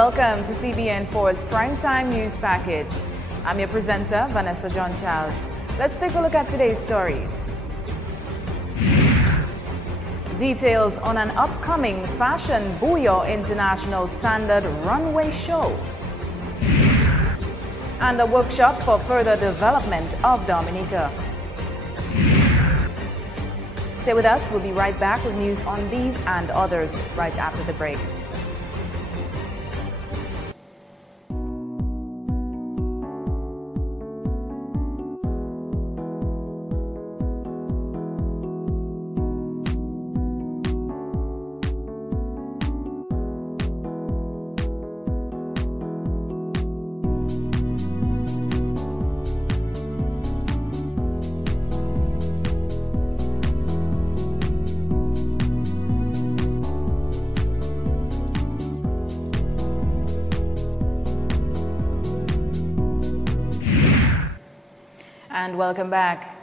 Welcome to CBN4's Primetime News Package. I'm your presenter, Vanessa John Charles. Let's take a look at today's stories. Details on an upcoming Fashion Bouillon International Standard runway show. And a workshop for further development of Dominica. Stay with us, we'll be right back with news on these and others right after the break. And welcome back.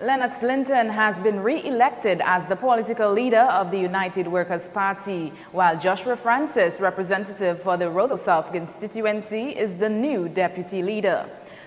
Lennox Linton has been re-elected as the political leader of the United Workers' Party, while Joshua Francis, representative for the Roseau South constituency, is the new deputy leader.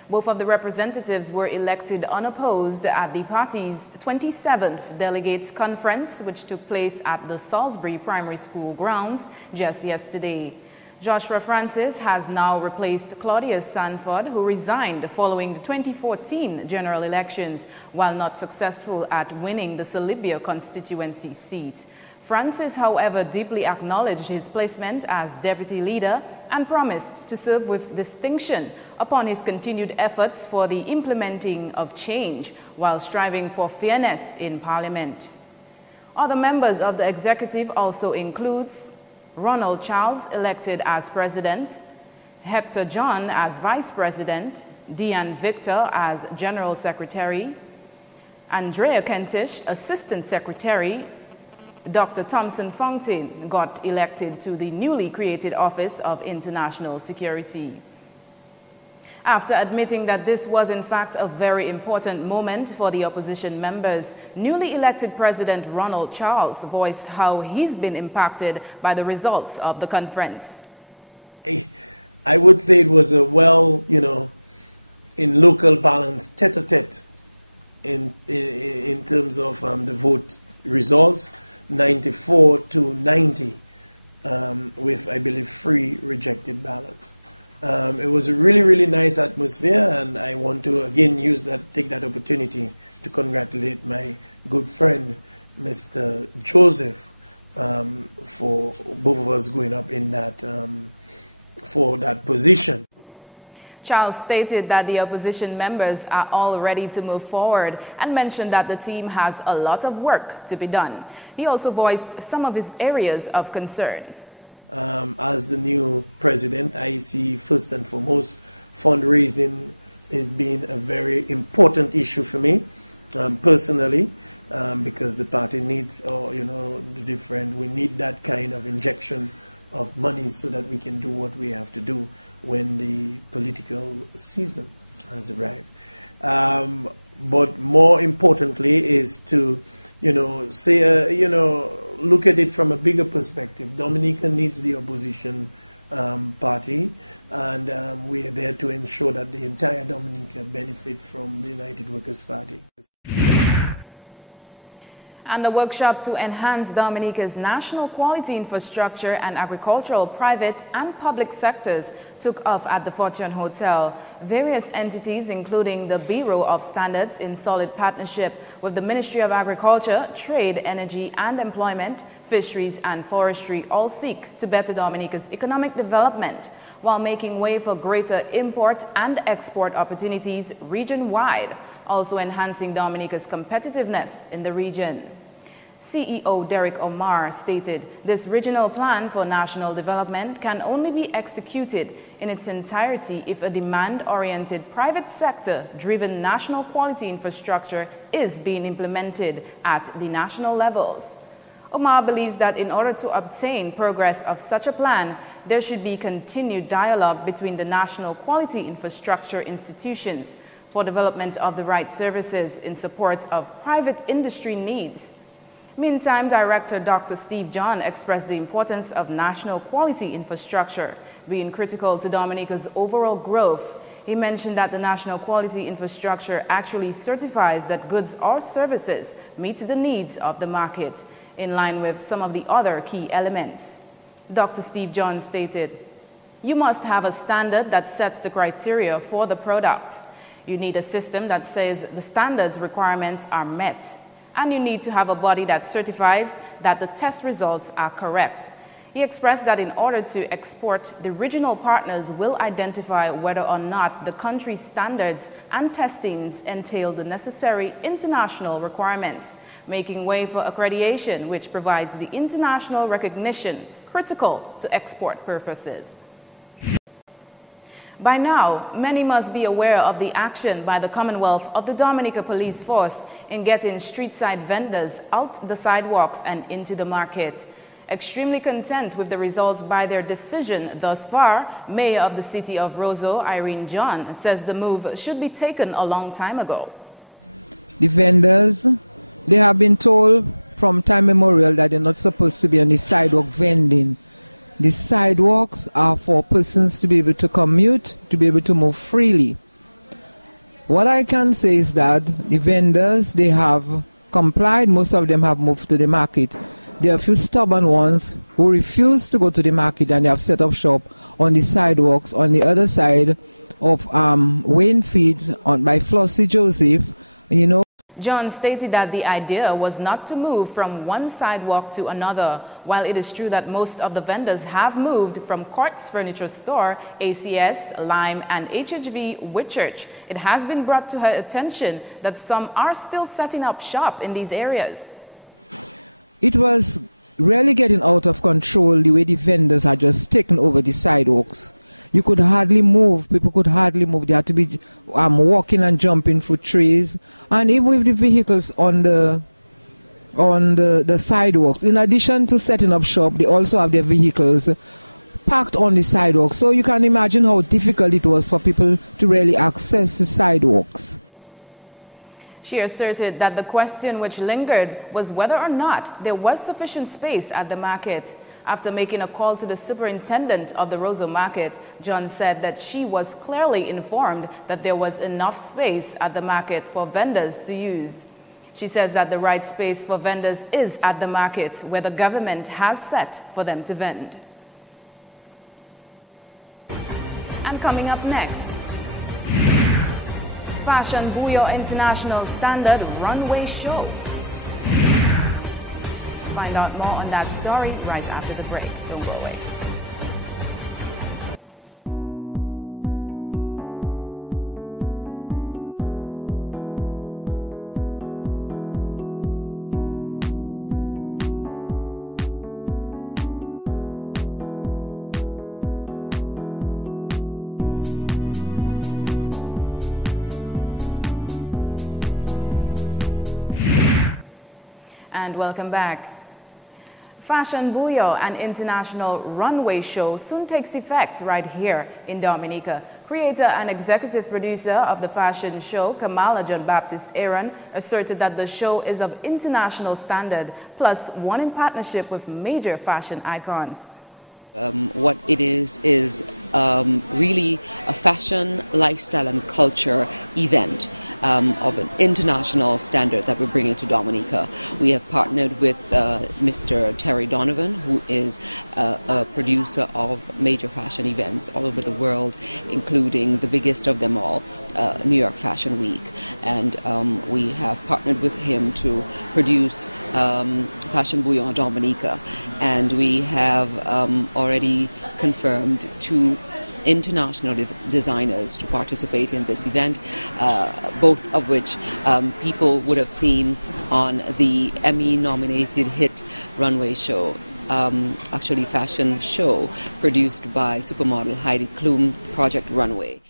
Both of the representatives were elected unopposed at the party's 27th Delegates Conference, which took place at the Salisbury Primary School grounds just yesterday. Joshua Francis has now replaced Claudius Sanford, who resigned following the 2014 general elections while not successful at winning the Salibia constituency seat. Francis, however, deeply acknowledged his placement as deputy leader and promised to serve with distinction upon his continued efforts for the implementing of change while striving for fairness in Parliament. Other members of the executive also includes Ronald Charles, elected as president, Hector John as vice president, Deanne Victor as general secretary, Andrea Kentish, assistant secretary. Dr. Thompson Fountain got elected to the newly created Office of International Security. After admitting that this was in fact a very important moment for the opposition members, newly elected President Ronald Charles voiced how he's been impacted by the results of the conference. I would say it was a in local parlance, tete-a-tete in terms of the vote results, 94 to 90, with, I believe, 3 rejected ballots. It was a really, really nice atmosphere, and I want to again take that opportunity to congratulate my good friend, Mr. Joseph, for both of us going up in that for that position. Charles stated that the opposition members are all ready to move forward and mentioned that the team has a lot of work to be done. He also voiced some of his areas of concern. As the new president, I see first and foremost fundraising is being a very important issue for me personally, because the party needs, we need that kind of injection of money so that we can do what we have to do when the political season has arrived. But more importantly is to, look at it from a bigger perspective. Dominica needs the opposition party, and we are there to ensure that the entire Dominica benefit from the United Workers' Party. And a workshop to enhance Dominica's national quality infrastructure and agricultural private and public sectors took off at the Fortune Hotel. Various entities, including the Bureau of Standards in solid partnership with the Ministry of Agriculture, Trade, Energy and Employment, Fisheries and Forestry, all seek to better Dominica's economic development while making way for greater import and export opportunities region-wide, also enhancing Dominica's competitiveness in the region. CEO Derek Omar stated this regional plan for national development can only be executed in its entirety if a demand-oriented private sector-driven national quality infrastructure is being implemented at the national levels. Omar believes that in order to obtain progress of such a plan, there should be continued dialogue between the national quality infrastructure institutions for development of the right services in support of private industry needs. Meantime, Director Dr. Steve John expressed the importance of national quality infrastructure being critical to Dominica's overall growth. He mentioned that the national quality infrastructure actually certifies that goods or services meet the needs of the market, in line with some of the other key elements. Dr. Steve John stated, "You must have a standard that sets the criteria for the product. You need a system that says the standards requirements are met. And you need to have a body that certifies that the test results are correct." He expressed that in order to export, the regional partners will identify whether or not the country's standards and testings entail the necessary international requirements, making way for accreditation, which provides the international recognition critical to export purposes. By now, many must be aware of the action by the Commonwealth of the Dominica Police Force in getting street-side vendors out the sidewalks and into the market. Extremely content with the results by their decision thus far, Mayor of the City of Roseau, Irene John, says the move should be taken a long time ago. The vendors, they have been told from time immemorial that they're not supposed to be on the sidewalk vending. The sidewalks are for persons to be able to commute, to be able to move freely. What I can say is that the vendors, they have complied. Most of them have moved to the market. There are a few stubborn ones who refuse to go to the market, and they have set up shop on the sidewalks on the other side of Wayne Feeds by Flossie Joseph, you know. John stated that the idea was not to move from one sidewalk to another. While it is true that most of the vendors have moved from Courts Furniture Store, ACS, Lime, and HHV Whitchurch, it has been brought to her attention that some are still setting up shop in these areas. It was really getting out of control the way the vendors had just taken over the sidewalks. You could hardly move. People could hardly move. They had to be walking and jumping through trees. And even with the vehicles on the sidewalks, in addition to setting up shop, they also have their vehicles parked on the sidewalks. So you can imagine how difficult it was for people to really access the sidewalks. She asserted that the question which lingered was whether or not there was sufficient space at the market. After making a call to the superintendent of the Roseau Market, John said that she was clearly informed that there was enough space at the market for vendors to use. She says that the right space for vendors is at the market, where the government has set for them to vend. And coming up next, Fashion Bouyon International Standard Runway Show. Find out more on that story right after the break. Don't go away. And welcome back. Fashion Bouyon, an international runway show, soon takes effect right here in Dominica. Creator and executive producer of the fashion show, Kamala John Baptist Aaron, asserted that the show is of international standard, plus one in partnership with major fashion icons. What it is really a fashion, lifestyle and culture event of an international standard that we're bringing to Dominica. We have partnered with Mr. Terry Donovan, who is a producer of major fashion events all over the world, including the biggest of them all, New York Fashion Week. And we have partnered with him to produce Fashion Bouyon Dominica. And we have already confirmed 2 international designers to participate in this event, both of which people would have seen on the Emmy-nominated hit runway show, actually fashion show, produced by supermodel Heidi Klum, Project Runway.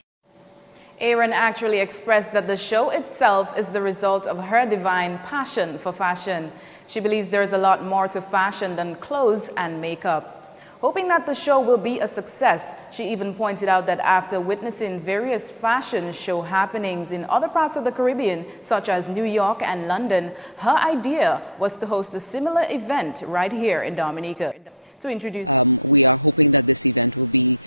Aaron actually expressed that the show itself is the result of her divine passion for fashion. She believes there is a lot more to fashion than clothes and makeup. Hoping that the show will be a success, she even pointed out that after witnessing various fashion show happenings in other parts of the Caribbean, such as New York and London, her idea was to host a similar event right here in Dominica. To introduce, we are hoping that this event will be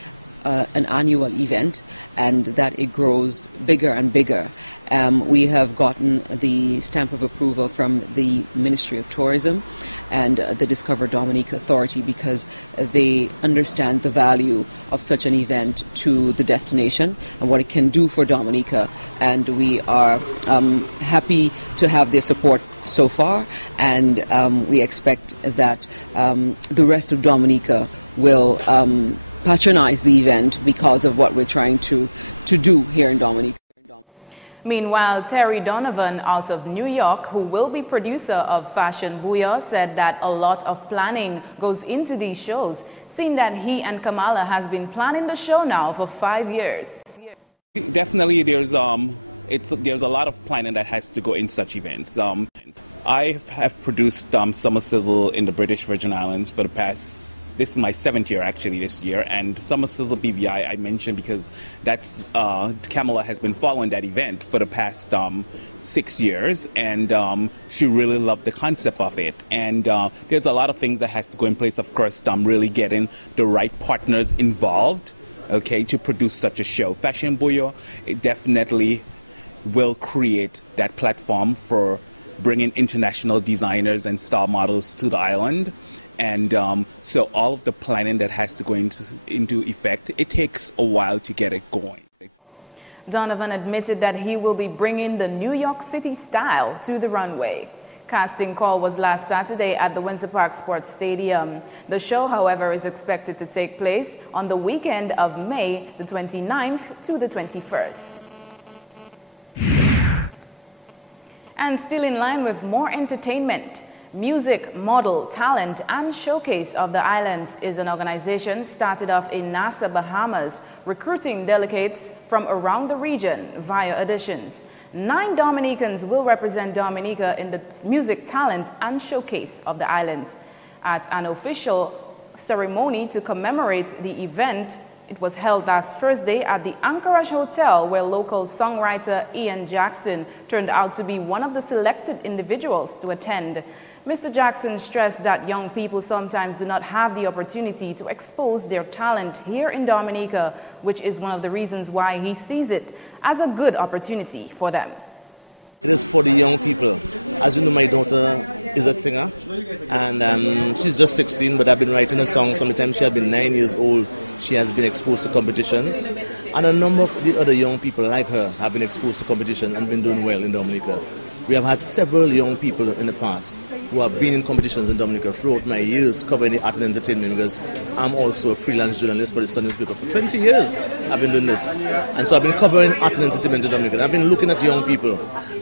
an annual event and that it grows bigger and bigger. We have gotten the stamp of approval from the Ministry of Tourism and the Discover Dominica Authority because they understand the value of such an event to the destination and what it can do for Dominica. And we are happy to have their support so far, and we expect that the rest of Dominica will patronize the event because of what we're trying to do here in Dominica. Meanwhile, Terry Donovan out of New York, who will be producer of Fashion Booyah, said that a lot of planning goes into these shows, seeing that he and Kamala has been planning the show now for 5 years. Definitely there's a lot of planning that has to go in such events. I have produced Summer Sizzle in the British Virgin Islands for the past, this is my 7th year actually this year, and Summer Sizzle BVI I mentioned because that's Kamala has been following that event for the past 6 years, and she really loved the concept of it. And there's a lot of things that has to go in place, of course, really getting the right partners involved, okay, to produce such a show. Fashion Booyah, it definitely will create that platform for bringing international designers and star models to the island. And so all of the planning that has to go into effect, it takes a while to get it going. Donovan admitted that he will be bringing the New York City style to the runway. Casting call was last Saturday at the Windsor Park Sports Stadium. The show, however, is expected to take place on the weekend of May the 29th to the 21st. And still in line with more entertainment, Music, Model, Talent, and Showcase of the Islands is an organization started off in Nassau, Bahamas, recruiting delegates from around the region via auditions. 9 Dominicans will represent Dominica in the Music, Talent, and Showcase of the Islands. At an official ceremony to commemorate the event, it was held last Thursday at the Anchorage Hotel, where local songwriter Ian Jackson turned out to be one of the selected individuals to attend. Mr. Jackson stressed that young people sometimes do not have the opportunity to expose their talent here in Dominica, which is one of the reasons why he sees it as a good opportunity for them. It is for the young people. As you know, my daughter is a singer, and she's just 16, but I've been writing her songs from the time she had been 9 years old. She has been exposed to competitions, and a number of the other young people like her have been exposed to competition and been doing well in Dominica. We have had several young people in the past who have been in competitions in Dominica throughout my years covering the art and entertainment, because I'm also a freelance journalist for the Sun newspaper. For 20 years I've been doing this, and so I've been covering art and entertainment in Dominica. I've been looking at young people,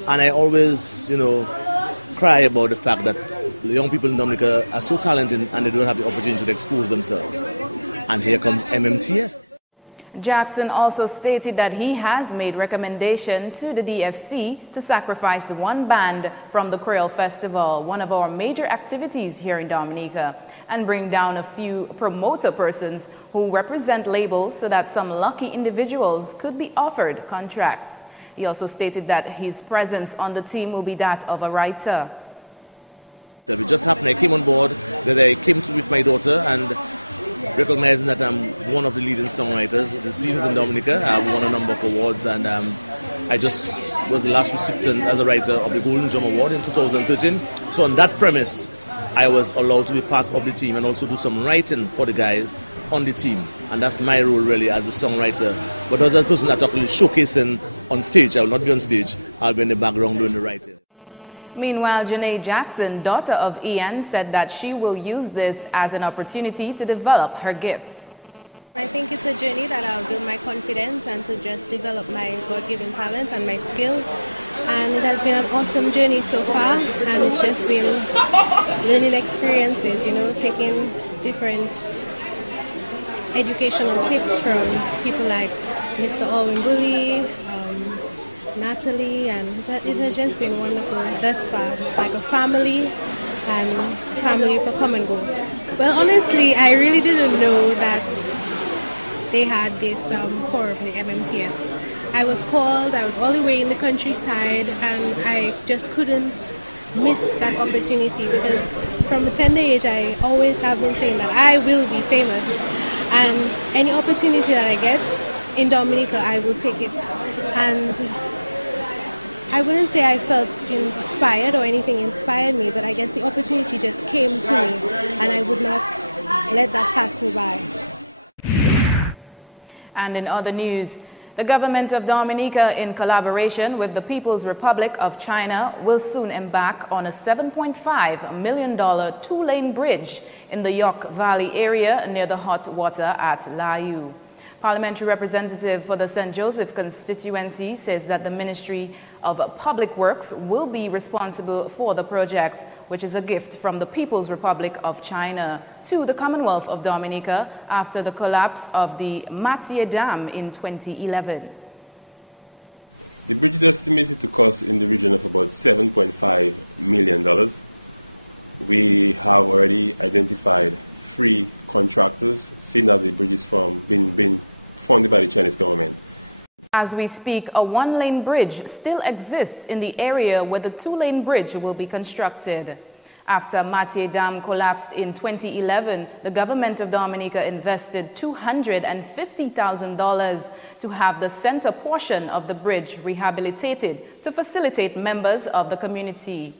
and I always, cry about the fact that the young people in Dominica are so talented and they don't have the opportunity to expose themselves. And here comes MMTS. Jackson also stated that he has made recommendation to the DFC to sacrifice one band from the Creole Festival, one of our major activities here in Dominica, and bring down a few promoter persons who represent labels so that some lucky individuals could be offered contracts. He also stated that his presence on the team will be that of a writer. It just happened, I came on board, that I came to with my daughter, and recognizing that I'm one of the leading songwriters. It seems in Dominica, I've won a number of awards, and I just was the last recipient as a writer of the Golden Drum Award in 2013. So on that premise, I was allowed to be part of the team and also do some writing for the guys on the team. And that's my role really as a songwriter. But as a person that's actually showcasing on stage, I will not be on stage, I'll be in the background doing the writing. Meanwhile, Janae Jackson, daughter of Ian, said that she will use this as an opportunity to develop her gifts. I think it's a journey that I'll build my confidence and to just develop my God-given talent and my skill. And it has been an awesome journey so far, and it's just been learning experiences, taking different educational tips from people like Mr. Alwyn Bully, Natalie, and it has just been wonderful thus far. It's like a family, and family for come and go. Well, honestly, I really didn't know that they had this forum, the MMTS. I was called, I was all the way in the countryside, and I just couldn't miss that opportunity because from a tender age I always have been saying that I will be famous, and any opportunity that I get in Dominica I will take it. And I wouldn't say I felt inspired or anything inspired me, but I guess the opportunity just came to me and I would not let that pass me by. And in other news, the government of Dominica, in collaboration with the People's Republic of China, will soon embark on a $7.5 million two-lane bridge in the York Valley area near the hot water at Layu. Parliamentary representative for the St. Joseph constituency says that the Ministry of Public Works will be responsible for the project, which is a gift from the People's Republic of China to the Commonwealth of Dominica after the collapse of the Matye Dam in 2011. The bridge is estimated to cost in the region of about $7.5 million. We have already identified 3 contractors, seeing that the bridge is been funded by the Chinese government. As we speak, a one-lane bridge still exists in the area where the two-lane bridge will be constructed. After Matye Dam collapsed in 2011, the government of Dominica invested $250,000 to have the center portion of the bridge rehabilitated to facilitate members of the community.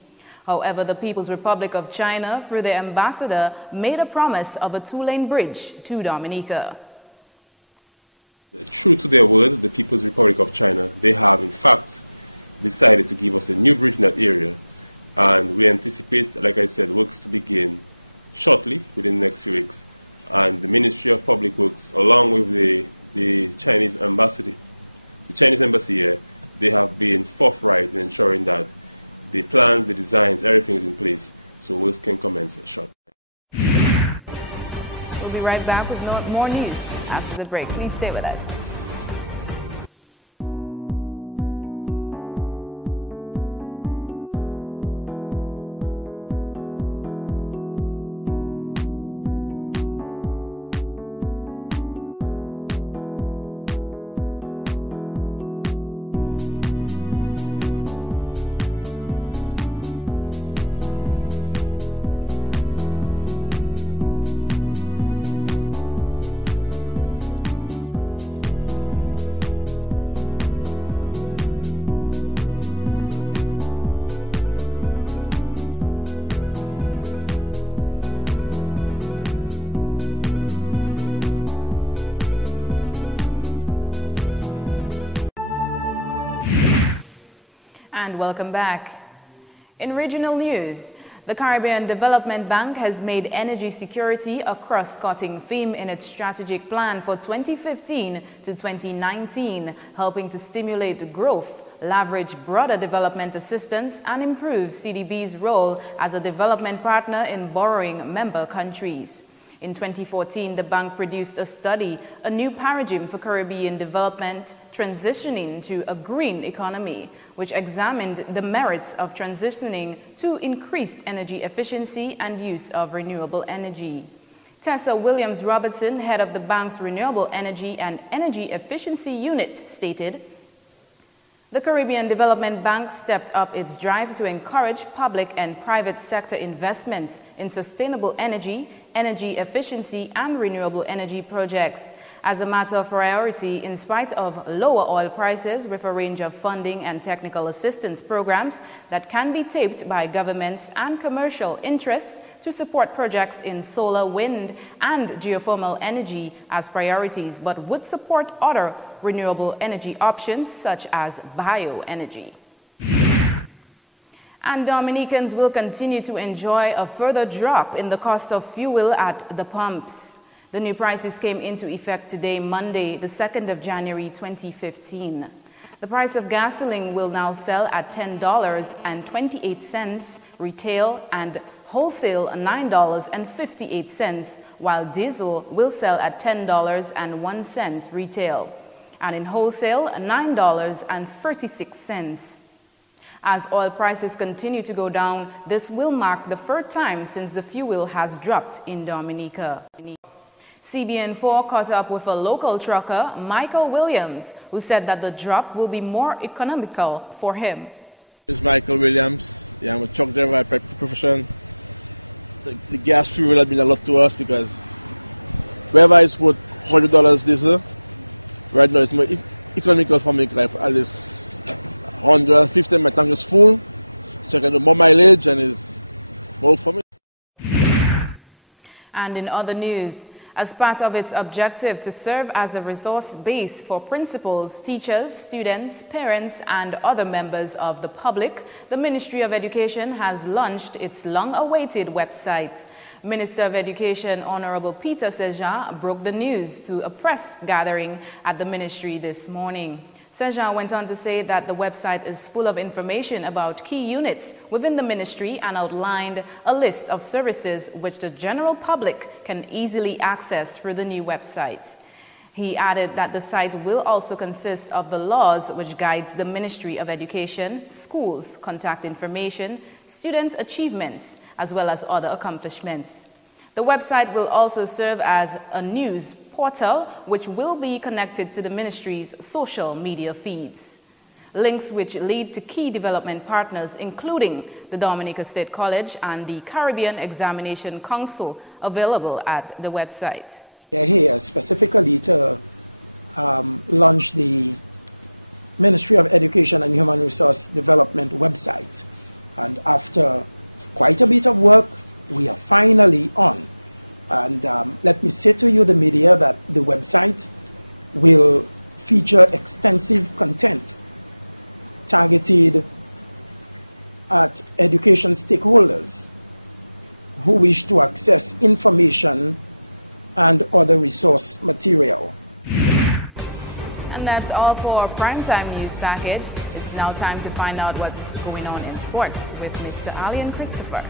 However, the People's Republic of China, through their ambassador, made a promise of a two-lane bridge to Dominica. True to their word, the People's Republic of China, they have in fact decided to give us a new bridge in that area, and we anticipate, like I said, works to begin shortly within the next few weeks. And the Ministry of Public Works, along with the Chinese embassy here, they have been forthright in ensuring that the plans, the designs, everything is in place, so works can commence shortly. We'll be right back with more news after the break. Please stay with us. And welcome back. In regional news, the Caribbean Development Bank has made energy security a cross-cutting theme in its strategic plan for 2015 to 2019, helping to stimulate growth, leverage broader development assistance, and improve CDB's role as a development partner in borrowing member countries. In 2014, the bank produced a study, A New Paradigm for Caribbean Development, Transitioning to a Green Economy, which examined the merits of transitioning to increased energy efficiency and use of renewable energy. Tessa Williams-Robertson, head of the bank's Renewable Energy and Energy Efficiency Unit, stated, "The Caribbean Development Bank stepped up its drive to encourage public and private sector investments in sustainable energy, energy efficiency, and renewable energy projects as a matter of priority in spite of lower oil prices, with a range of funding and technical assistance programs that can be tapped by governments and commercial interests to support projects in solar, wind, and geothermal energy as priorities, but would support other renewable energy options such as bioenergy." And Dominicans will continue to enjoy a further drop in the cost of fuel at the pumps. The new prices came into effect today, Monday, the 2nd of January 2015. The price of gasoline will now sell at $10.28 retail and wholesale $9.58, while diesel will sell at $10.01 retail, and in wholesale $9.36. As oil prices continue to go down, this will mark the third time since the fuel has dropped in Dominica. CBN4 caught up with a local trucker, Michael Williams, who said that the drop will be more economical for him. This is Michael Williams. Yeah, I'm a truck driver by profession. The gas fuel has been a lot to us because wherever I put $100 diesel, right now it's more economical for me, like at least 150, my tank is full, so I can do more mileage and it's more for me. And in other news, as part of its objective to serve as a resource base for principals, teachers, students, parents, and other members of the public, the Ministry of Education has launched its long-awaited website. Minister of Education Honorable Peter Sejan broke the news to a press gathering at the ministry this morning. Sejan went on to say that the website is full of information about key units within the ministry and outlined a list of services which the general public can easily access through the new website. He added that the site will also consist of the laws which guides the Ministry of Education, schools, contact information, student achievements, as well as other accomplishments. The website will also serve as a news portal which will be connected to the ministry's social media feeds. Links which lead to key development partners including the Dominica State College and the Caribbean Examination Council available at the website. They're here specifically to launch the Ministry of Education and Human Resource Development website. And after quite a bit of work, we are finally on. And let me say to you, the media, that the website will feature extensive content targeted at education stakeholders who wish to access information and other resource material. And that's all for our Primetime News Package. It's now time to find out what's going on in sports with Mr. Alien Christopher.